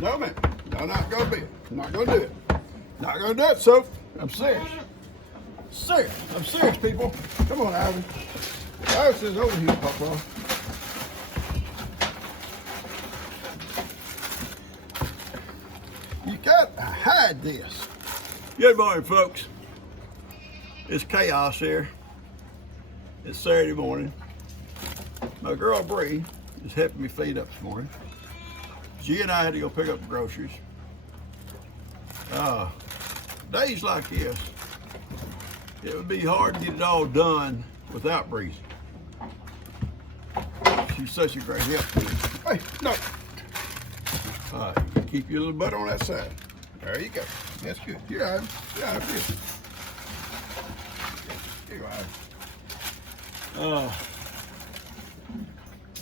No, man. No, not gonna be it. Not gonna do it. Not gonna do it, so I'm serious. Serious. I'm serious, people. Come on, Ivy. Ivy says over here, Papa. You gotta hide this. Good morning, folks. It's chaos here. It's Saturday morning. My girl Bree is helping me feed up this morning. She and I had to go pick up the groceries. Days like this, it would be hard to get it all done without Breezy. She's such a great help to me. Hey, no. All right, keep your little butt on that side. There you go. That's good. You're out. You're out of here. You're out.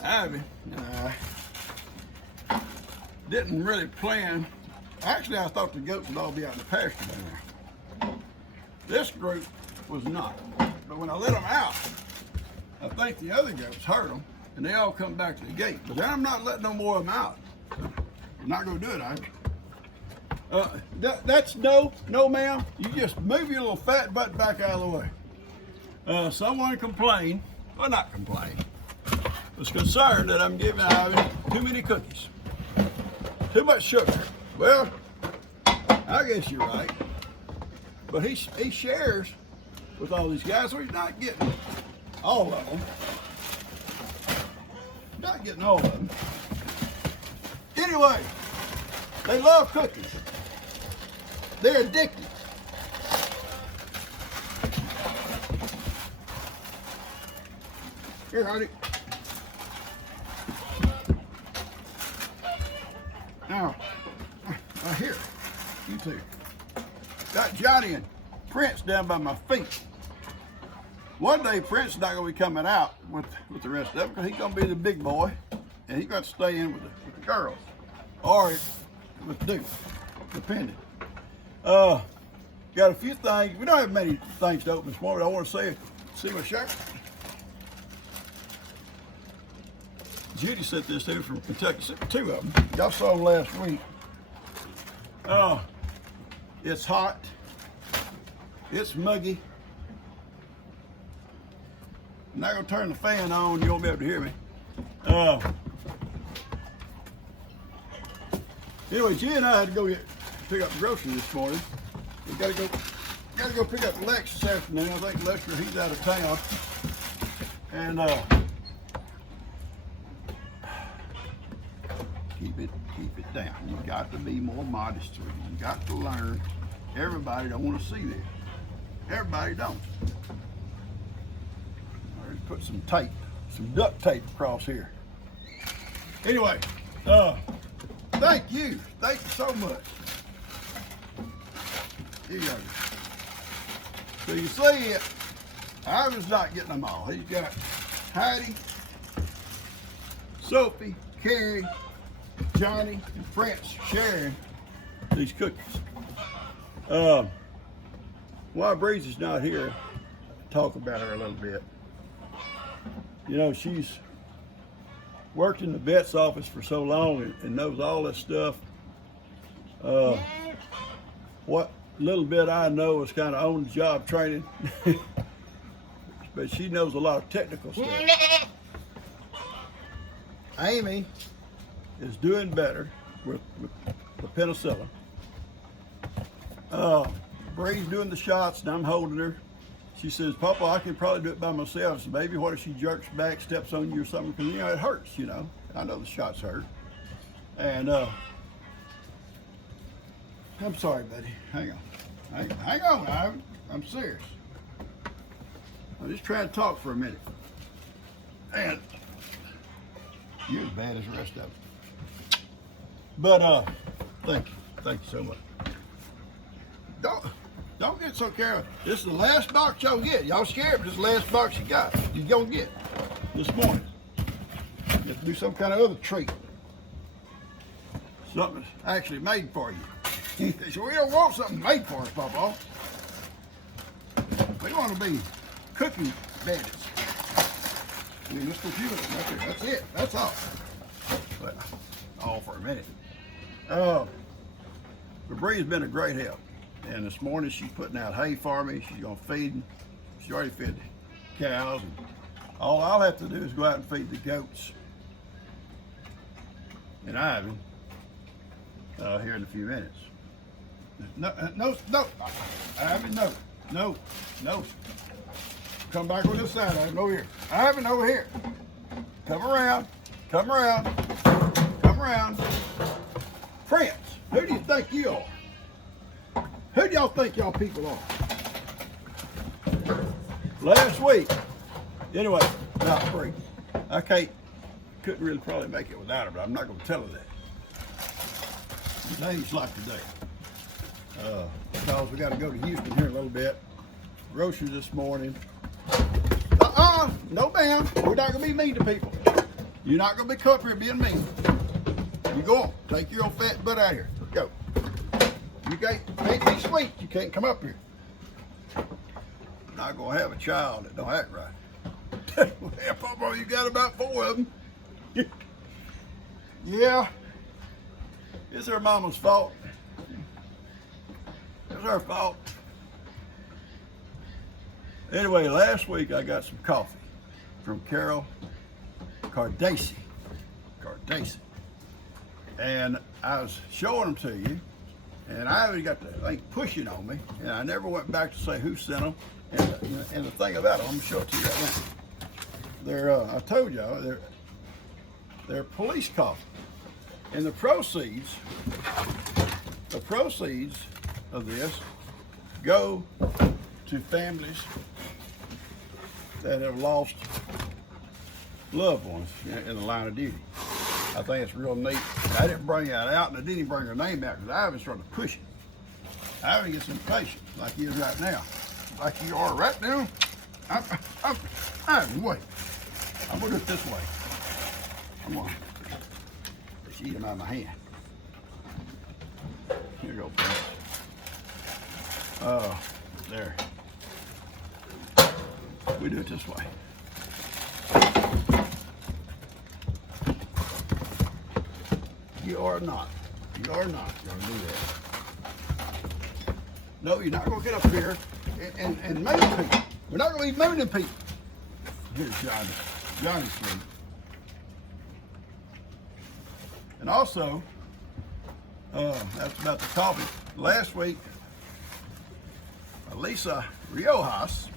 Ivy and I didn't really plan. Actually, I thought the goats would all be out in the pasture down there. This group was not. But when I let them out, I think the other goats heard them, and they all come back to the gate. But then I'm not letting no more of them out. I'm not going to do it, Ivy. That's no, ma'am. You just move your little fat butt back out of the way. Someone complained, well, not complained, was concerned that I'm giving Ivy too many cookies, too much sugar. Well, I guess you're right, but he shares with all these guys, so he's not getting all of them. Not getting all of them. Anyway, they love cookies. They're addicted. Here, honey. Now, here, you two. Got Johnny and Prince down by my feet. One day, Prince is not going to be coming out with the rest of them because he's going to be the big boy, and he's got to stay in with the girls, or with Duke, depending. Got a few things. We don't have many things to open this morning, but I want to see my shirt. Judy sent this to me from Kentucky. Sent two of them. Y'all saw them last week. It's hot. It's muggy. I'm not gonna turn the fan on. You won't be able to hear me. Anyway, G and I had to go pick up the groceries this morning. We gotta go pick up Lex this afternoon. I think Lester, he's out of town, and keep it down. You got to be more modest. You got to learn. Everybody don't want to see this. Everybody don't. Let's put some tape, some duct tape across here. Anyway, thank you. Thank you so much. Here you go. So you see it, I was not getting them all. He's got Heidi, Sophie, Carrie, Johnny, and Prince sharing these cookies. While Breezy's not here, talk about her a little bit. You know, she's worked in the vet's office for so long and knows all this stuff. What little bit I know is kind of on-the-job training, but she knows a lot of technical stuff. Amy is doing better with the penicillin. Bree's doing the shots and I'm holding her. She says, Papa, I can probably do it by myself. So baby, what if she jerks back, steps on you or something? Because, you know, it hurts, you know. I know the shots hurt. And I'm sorry, buddy. Hang on. Hang on, I'm serious. I'm just trying to talk for a minute. And you're as bad as the rest of them. But thank you so much. Don't get so careful. This is the last box y'all get. Y'all scared, but this is the last box you got. You're gonna get this morning. You have to do some kind of other treat. Something actually made for you. So we don't want something made for us, Papa. We want to be cookie bandits. I mean, let's put you in it right there. That's it. That's all. But all for a minute. Bree's been a great help. And this morning she's putting out hay for me. She's gonna feed them. She already fed the cows. And all I'll have to do is go out and feed the goats and Ivy here in a few minutes. No, Ivy, no. Come back on this side, Ivy, over here. Ivy, over here. Come around. Prince, who do you think you are? Who do y'all think y'all people are? Last week, anyway, not free. Couldn't really probably make it without her, but I'm not going to tell her that. Today's like today. Because we got to go to Houston here in a little bit. Groceries this morning. No ma'am. We're not going to be mean to people. You're not going to be up here being mean. You go on. Take your old fat butt out of here. Go. You can't be sweet. You can't come up here. Not going to have a child that don't act right. Papa, you got about 4 of them. Yeah. It's her mama's fault. It's her fault. Anyway, last week I got some coffee from Carol Cardacy. And I was showing them to you, and I already got the thing pushing on me, and I never went back to say who sent them. And the thing about it, I'm gonna show it to you right now. They're, I told y'all, they're police coffee. And the proceeds of this go to families that have lost loved ones in the line of duty. I think it's real neat. I didn't bring that out, and I didn't bring her name out because Ivan started pushing. Ivan gets impatient, like he is right now. Like you are right now. Ivan, wait. I'm gonna do it this way. I'm gonna just eat them out of my hand. Here you go, Prince. There. We do it this way. You are not gonna do that. No, you're not gonna get up here and moon people. We're not gonna be mooning people. Here's Johnny's food. And also, that's about the coffee. Last week, Lisa Riojas,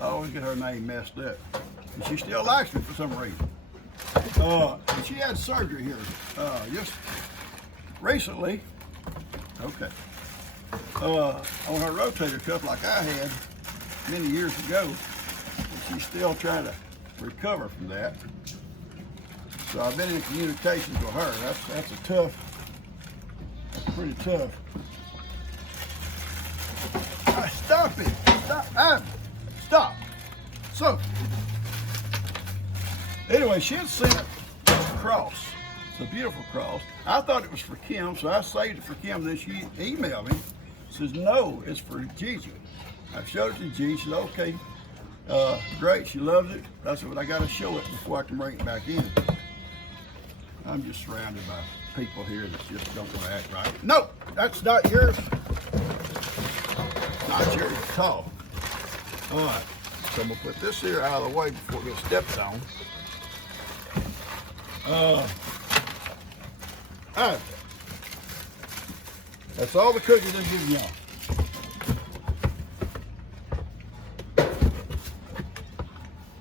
I always get her name messed up, and she still likes me for some reason. And she had surgery here just recently. Okay. On her rotator cuff, like I had many years ago. And she's still trying to recover from that. So I've been in communications with her. That's pretty tough. Stop it! Stop! So, anyway, she had sent a cross. It's a beautiful cross. I thought it was for Kim, so I saved it for Kim. Then she emailed me. Says, no, it's for Gigi. I showed it to Gigi. She said, okay, great. She loves it. I said, but I got to show it before I can bring it back in. I'm just surrounded by people here that just don't want to act right. No, that's not yours. Not yours at all. All right, so I'm gonna put this here out of the way before it gets stepped on. All right. That's all the cookies they give y'all.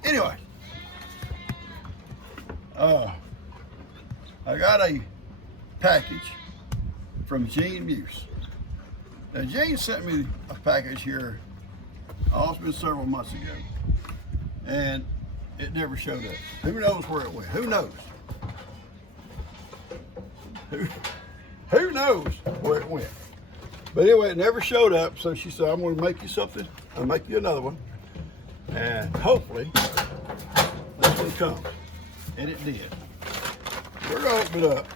Anyway, I got a package from Gene Muse. Now, Gene sent me a package here, it's been several months ago, and it never showed up. Who knows where it went? Who knows? Who knows where it went? But anyway, it never showed up, so she said, I'm going to make you something. I'll make you another one, and hopefully this one comes. And it did. We're going to open it up.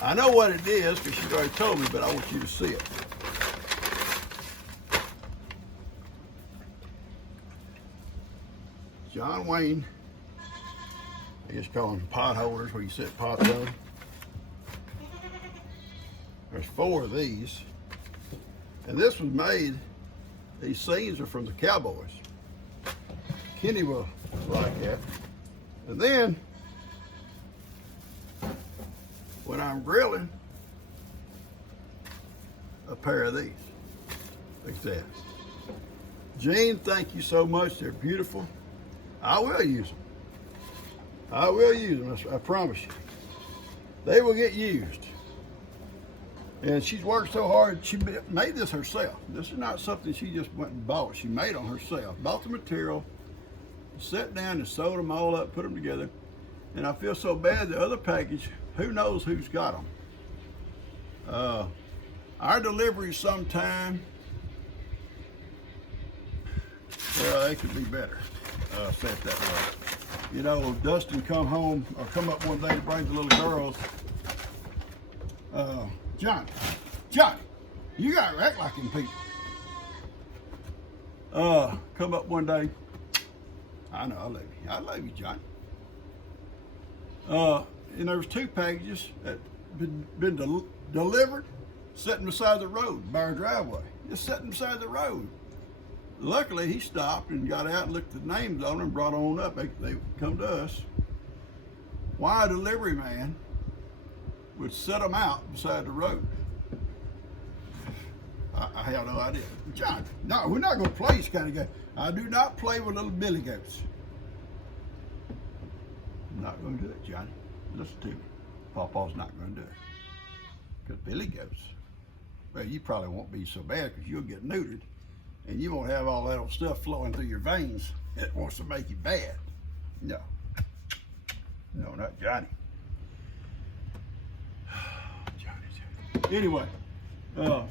I know what it is because she already told me, but I want you to see it. John Wayne I just call them pot holders where you set pots on. There's 4 of these. And this was made, these seams are from the Cowboys. Kenny will like that. And then, when I'm grilling, a pair of these, like that. Gene, thank you so much. They're beautiful. I will use them. I will use them, I promise you. They will get used. And she's worked so hard, she made this herself. This is not something she just went and bought. She made them herself. Bought the material, sat down and sewed them all up, put them together. And I feel so bad, the other package, who knows who's got them. Our delivery sometime, well, they could be better, say it that way. You know, Dustin come home, or come up one day to bring the little girls. Johnny, you gotta act like them people. Come up one day. I know, I love you, Johnny. And there was 2 packages that been delivered, sitting beside the road by our driveway, just sitting beside the road. Luckily, he stopped and got out and looked at the names on them and brought on up. They come to us. Why a delivery man would set them out beside the road? I have no idea. John, no, we're not going to play this kind of game. I do not play with little billy goats. I'm not going to do it, Johnny. Listen to me. Papa's not going to do it. Because billy goats, well, you probably won't be so bad because you'll get neutered and you won't have all that old stuff flowing through your veins that wants to make you bad. No. No, not Johnny. Johnny. Anyway, oh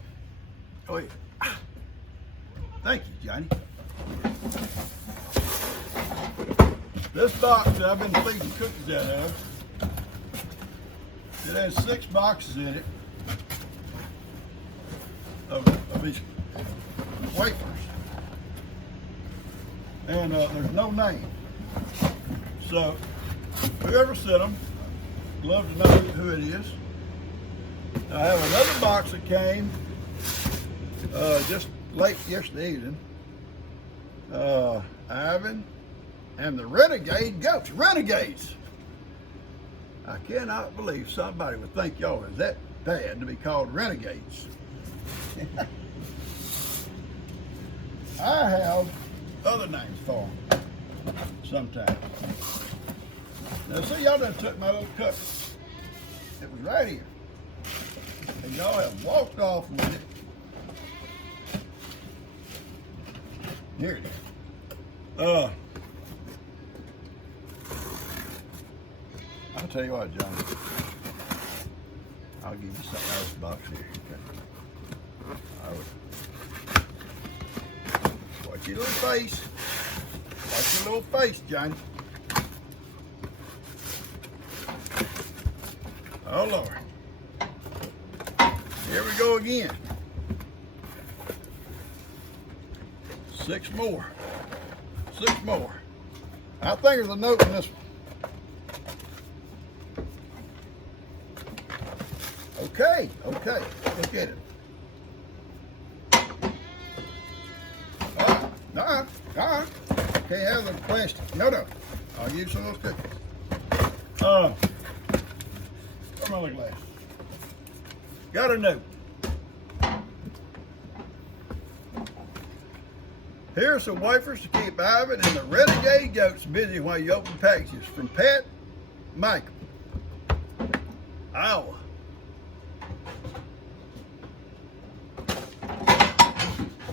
yeah. Thank you, Johnny. This box that I've been feeding cookies out of, it has 6 boxes in it of these wafers. And there's no name. So whoever sent them, I'd love to know who it is. I have another box that came just late yesterday evening. Ivan and the Renegade Goats. Renegades! I cannot believe somebody would think y'all is that bad to be called renegades. I have other names for them sometimes. Now see, y'all done took my little cup. It was right here. And y'all have walked off with it. Here it is. I'll tell you what, John. I'll give you something out of this box here. Okay. I would. Watch your little face. Watch your little face, Johnny. Oh, Lord. Here we go again. 6 more. 6 more. I think there's a note in this one. Okay, look at it. No. Can't have the plastic. No. I'll give you some of those cookies. Where's my other glass? Got a note. Here's some wafers to keep Ivan and the Renegade Goats busy while you open packages. From Pat Michael, Iowa.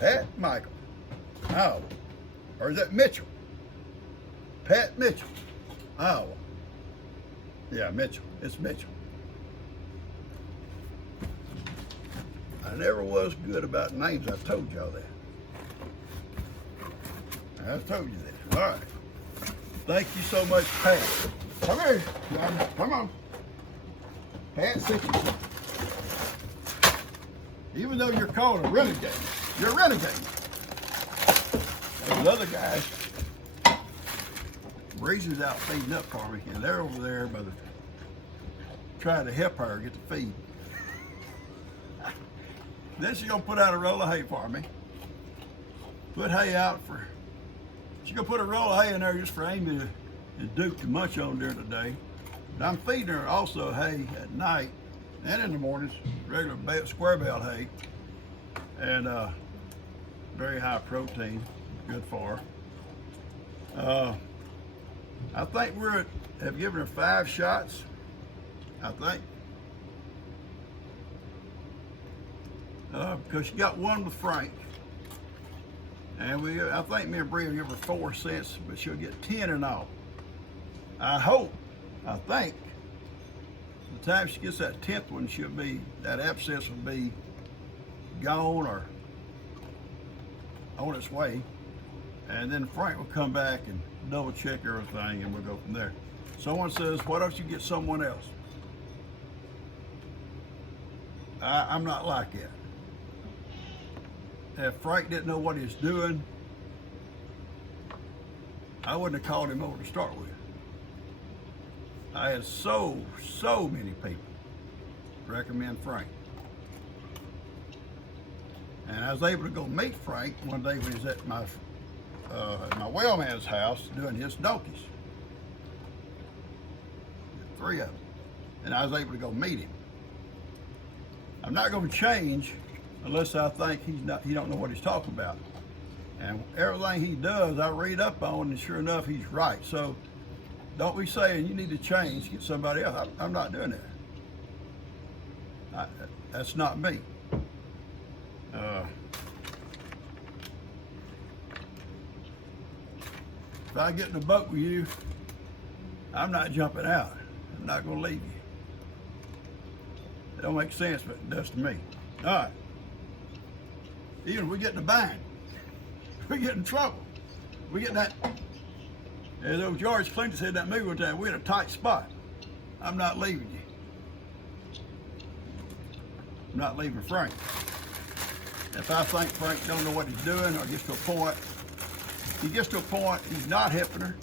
Pat Michael, Iowa. Or is that Mitchell? Pat Mitchell, Iowa. Yeah, Mitchell. It's Mitchell. I never was good about names. I told y'all that. I told you that. All right. Thank you so much, Pat. Come here, Johnny. Come on. Pat, sit you. Even though you're called a renegade, you're a renegade. Those other guys Breezy's out feeding up for me, and they're over there by the trying to help her get the feed. Then she's gonna put out a roll of hay for me. Put hay out for. She's gonna put a roll of hay in there just for Amy and Duke to munch on during the day. And I'm feeding her also hay at night and in the mornings, regular square bale hay, and very high protein, good for her. I think have given her 5 shots. I think. Because she got one with Frank. And I think me and Bree will give her 4 cents, but she'll get 10 in all. I think, the time she gets that 10th one, that abscess will be gone or on its way. And then Frank will come back and double check everything and we'll go from there. Someone says, why don't you get someone else? I'm not like that. If Frank didn't know what he was doing, I wouldn't have called him over to start with. I had so many people recommend Frank. And I was able to go meet Frank one day when he was at my well man's house doing his donkeys. 3 of them. And I was able to go meet him. I'm not going to change unless I think he don't know what he's talking about. And everything he does, I read up on, and sure enough, he's right. So don't be saying you need to change, get somebody else. I'm not doing that. That's not me. If I get in a boat with you, I'm not jumping out. I'm not going to leave you. It don't make sense, but it does to me. All right. Even if we get in a bind, we get in trouble. We get in that, as old George Clinton said in that movie one time, we're in a tight spot. I'm not leaving you. I'm not leaving Frank. If I think Frank don't know what he's doing or gets to a point, he's not helping her.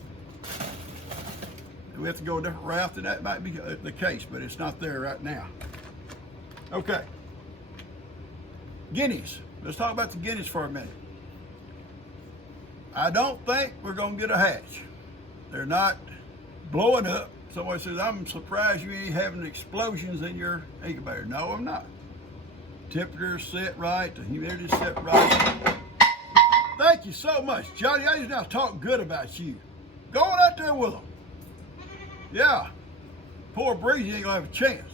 We have to go a different route, and that might be the case, but it's not there right now. Okay. Guineas. Let's talk about the guineas for a minute. I don't think we're going to get a hatch. They're not blowing up. Somebody says, I'm surprised you ain't having explosions in your incubator. No, I'm not. Temperature's set right, the humidity's set right. Thank you so much, Johnny. I used to talk good about you. Go on out there with them. Yeah. Poor Breezy ain't going to have a chance.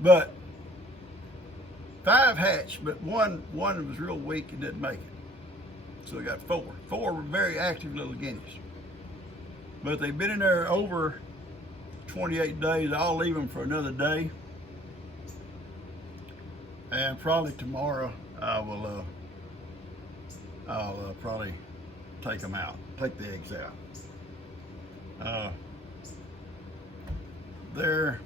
But 5 hatched, but one was real weak and didn't make it. So we got 4. 4 were very active little guineas. But they've been in there over 28 days. I'll leave them for another day. And probably tomorrow I'll probably take them out, take the eggs out. Their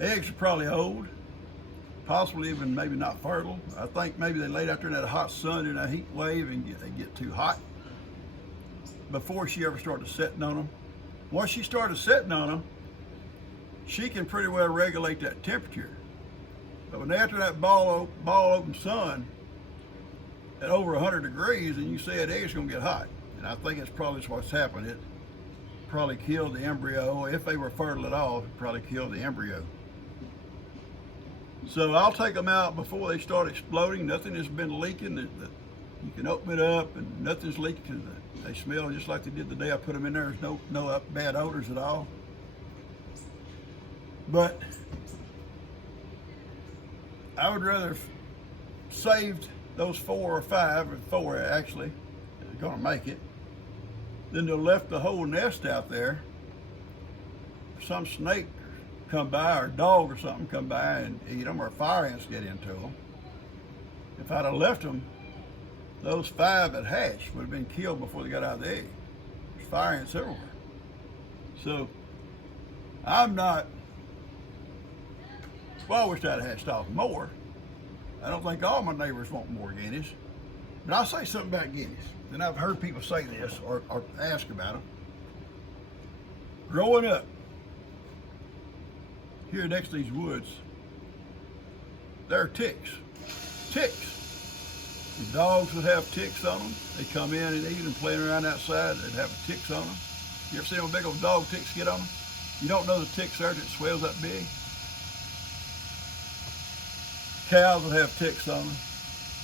eggs are probably old, possibly even maybe not fertile. I think maybe they laid out there in that hot sun in that heat wave and they get too hot before she ever started setting on them. Once she started setting on them, she can pretty well regulate that temperature. But when after that ball open sun at over 100 degrees, and you say that egg's gonna get hot. And I think it's probably what's happened. It probably killed the embryo. If they were fertile at all, it probably killed the embryo. So I'll take them out before they start exploding. Nothing has been leaking. You can open it up and nothing's leaking. They smell just like they did the day I put them in there. There's no bad odors at all. But I would rather have saved those 4 or 5, or 4 actually, are gonna make it, than to have left the whole nest out there. Some snake come by or dog or something come by and eat them, or fire ants get into them. If I'd have left them, those 5 that hatched would have been killed before they got out of the egg. There's fire ants everywhere. So I'm not, well, I wish I'd hatched off more. I don't think all my neighbors want more guineas. But I'll say something about guineas. And I've heard people say this or ask about them. Growing up here next to these woods, there are ticks. Ticks. The dogs would have ticks on them. They come in and eat and playing around outside. They'd have ticks on them. You ever seen them big old dog ticks get on them? You don't know the ticks there that swells up big. Cows would have ticks on them.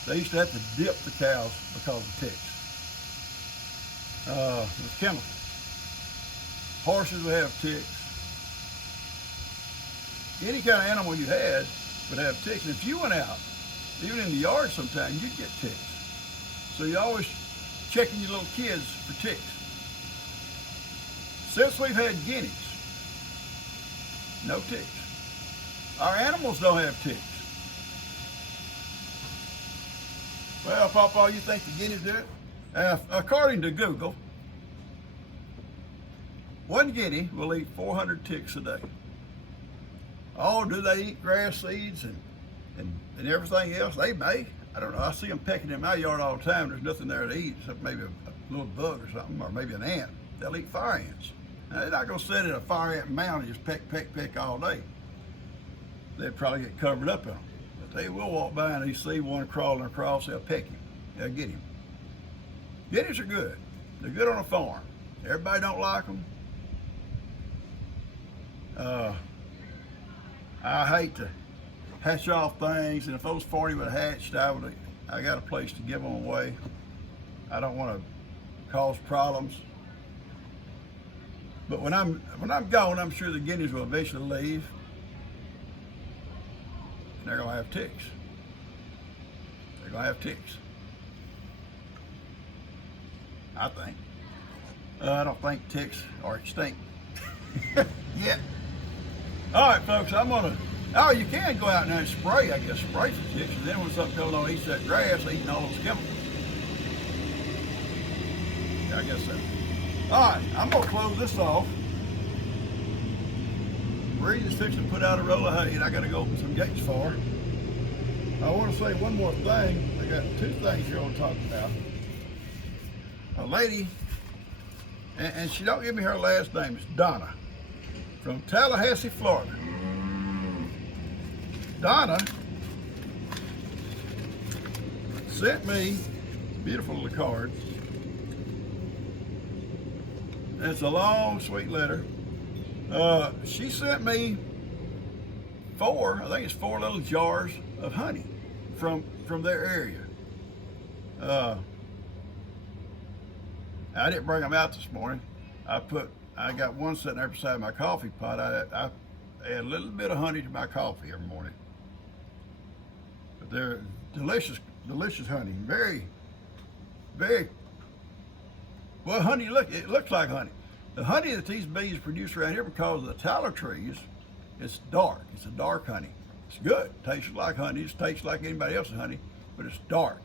They used to have to dip the cows because of ticks. With chemicals. Horses would have ticks. Any kind of animal you had would have ticks. And if you went out, even in the yard sometimes, you'd get ticks. So you're always checking your little kids for ticks. Since we've had guineas, no ticks. Our animals don't have ticks. Well, Pawpaw, you think the guineas do it? According to Google, one guinea will eat 400 ticks a day. Oh, do they eat grass seeds and everything else? They may. I don't know. I see them pecking in my yard all the time. There's nothing there to eat except maybe a little bug or something, or maybe an ant. They'll eat fire ants. Now, they're not going to sit in a fire ant mound and just peck all day. They'd probably get covered up in them. But they will walk by and they see one crawling across, they'll peck him. They'll get him. Guineas are good. They're good on a farm. Everybody don't like them. I hate to hatch off things, and if those 40 would have hatched, I got a place to give them away. I don't want to cause problems. But when I'm gone, I'm sure the guineas will eventually leave. And they're gonna have ticks. They're gonna have ticks. I think. I don't think ticks are extinct yet. All right, folks, oh, you can go out now and spray, I guess, spray for ticks, and then when something goes on eats that grass, eating all those chemicals. Yeah, I guess so. All right, I'm gonna close this off. Breeze is fixing to put out a roll of hay, and I gotta go open some gates for her. I want to say one more thing. I got two things here I want to talk about. A lady, and she don't give me her last name, it's Donna, from Tallahassee, Florida. Donna sent me a beautiful little card. And it's a long, sweet letter. She sent me four little jars of honey from their area. I didn't bring them out this morning. I got one sitting there beside my coffee pot. I add a little bit of honey to my coffee every morning. But they're delicious honey. Very, very, well, honey, it looks like honey. The honey that these bees produce around here, because of the tallow trees, it's dark. It's a dark honey. It's good. Tastes like honey. It tastes like anybody else's honey, but it's dark.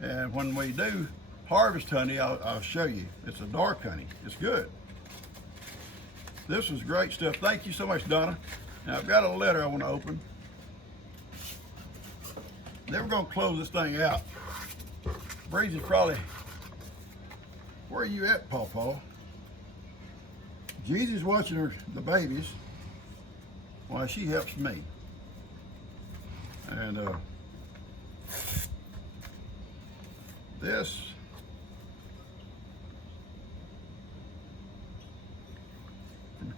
And when we do harvest honey, I'll show you. It's a dark honey. It's good. This was great stuff. Thank you so much, Donna. Now, I've got a letter I want to open. Then we're going to close this thing out. Breeze is probably, where are you at, Pawpaw? Jeezy's watching the babies while she helps me. And this from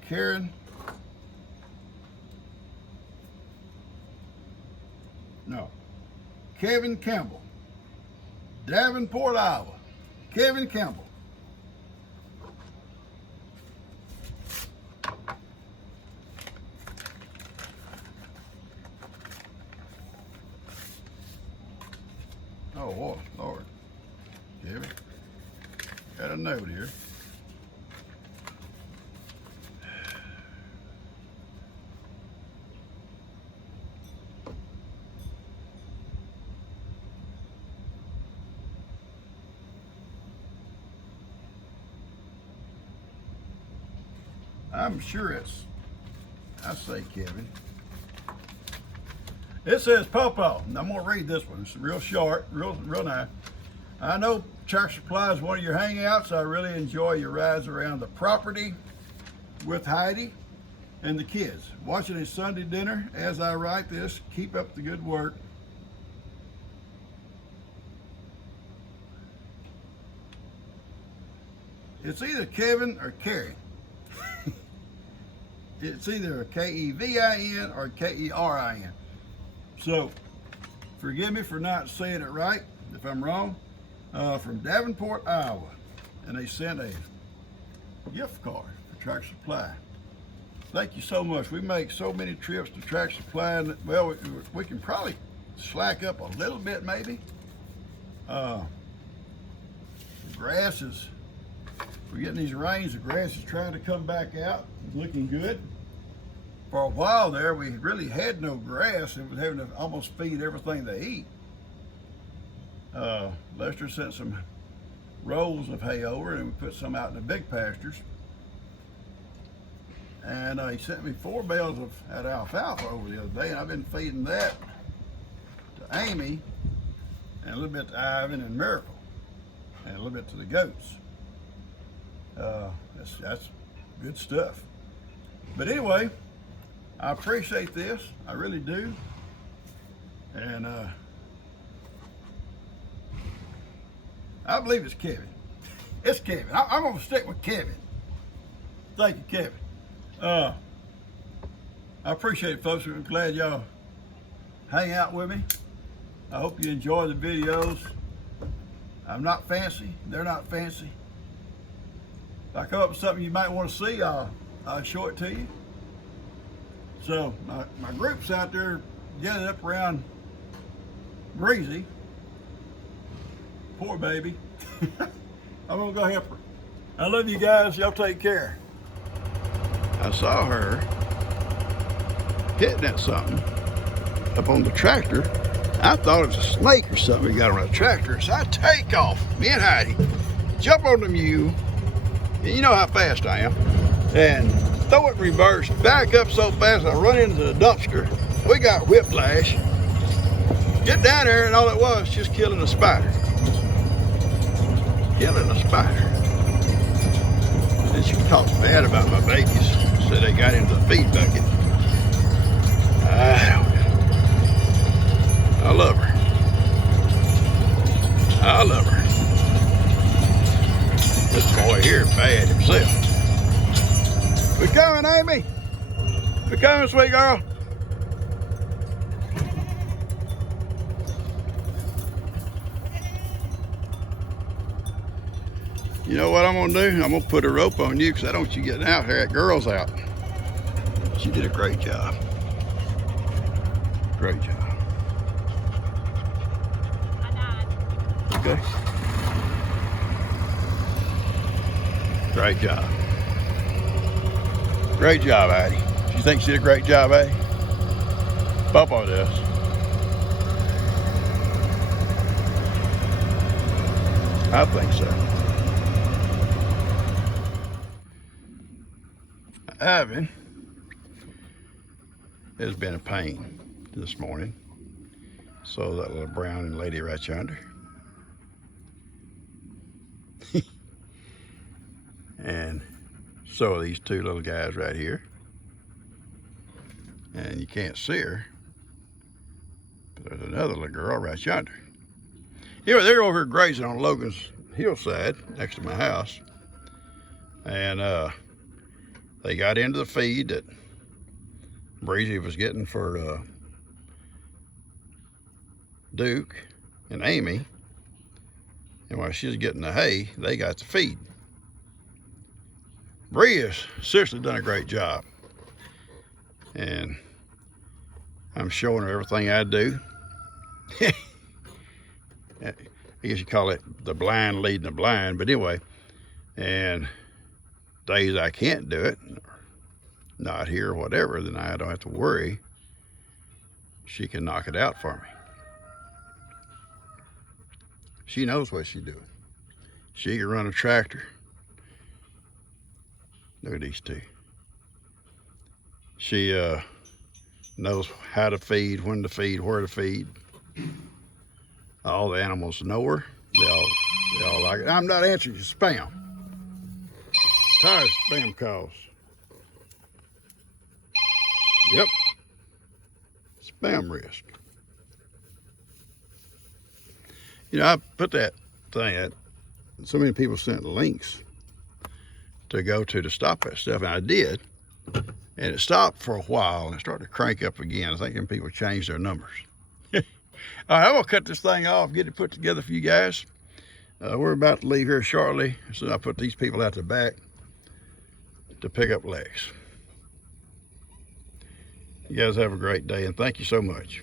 Kevin Campbell, Davenport, Iowa. Kevin Campbell. Oh, boy, Lord. Kevin. Got a note here. I'm sure I say Kevin. It says, Pawpaw, I'm going to read this one. It's real short, real nice. I know Tractor Supply is one of your hangouts. I really enjoy your rides around the property with Heidi and the kids. Watching a Sunday dinner as I write this. Keep up the good work. It's either Kevin or Kerry. It's either a K-E-V-I-N or K-E-R-I-N. So, forgive me for not saying it right if I'm wrong. From Davenport, Iowa. And they sent a gift card for Tractor Supply. Thank you so much. We make so many trips to Tractor Supply. And, well, we can probably slack up a little bit maybe. The grass is, we're getting these rains, the grass is trying to come back out. It's looking good. For a while there, we really had no grass and was having to almost feed everything they eat. Lester sent some rolls of hay over and we put some out in the big pastures. And he sent me 4 bales of that alfalfa over the other day, and I've been feeding that to Amy and a little bit to Ivan and Miracle and a little bit to the goats. That's good stuff. But anyway, I appreciate this. I really do. And I believe it's Kevin. It's Kevin. I'm going to stick with Kevin. Thank you, Kevin. I appreciate it, folks. I'm glad y'all hang out with me. I hope you enjoy the videos. I'm not fancy. They're not fancy. If I come up with something you might want to see, I'll show it to you. So my group's out there gathered up around Breezy. Poor baby. I'm gonna go help her. I love you guys. Y'all take care. I saw her hitting at something up on the tractor. I thought it was a snake or something we got on the tractor. So I take off, me and Heidi, jump on the mule, and you know how fast I am, and throw it in reverse, back up so fast I run into the dumpster. We got whiplash. Get down there and all it was just killing a spider. Killing a spider. And she talks bad about my babies. Said they got into the feed bucket. I love her. I love her. This boy here bad himself. We coming, Amy? We coming, sweet girl? You know what I'm gonna do? I'm gonna put a rope on you because I don't want you getting out here. That girl's out. She did a great job. Great job. I died. Okay. Great job. Great job, Addie. You think she did a great job, Addie? Papa does. I think so. Ivan has been a pain this morning. So that little brown lady right yonder. And so are these 2 little guys right here. And you can't see her. But there's another little girl right yonder. Anyway, they're over here grazing on Logan's hillside next to my house. And they got into the feed that Breezy was getting for Duke and Amy. And while she was getting the hay, they got the feed. Bree has seriously done a great job. And I'm showing her everything I do. I guess you call it the blind leading the blind, but anyway. And days I can't do it, or not here or whatever, then I don't have to worry. She can knock it out for me. She knows what she's doing. She can run a tractor. Look at these 2. She knows how to feed, when to feed, where to feed. All the animals know her. They all like it. I'm not answering your spam. Tired of spam calls. Yep. Spam risk. You know, I put that thing at, so many people sent links to go to stop that stuff, and I did. And it stopped for a while and it started to crank up again. I think them people changed their numbers. All right, I'm gonna cut this thing off, get it put together for you guys. We're about to leave here shortly, so I put these people out the back to pick up legs. You guys have a great day, and thank you so much.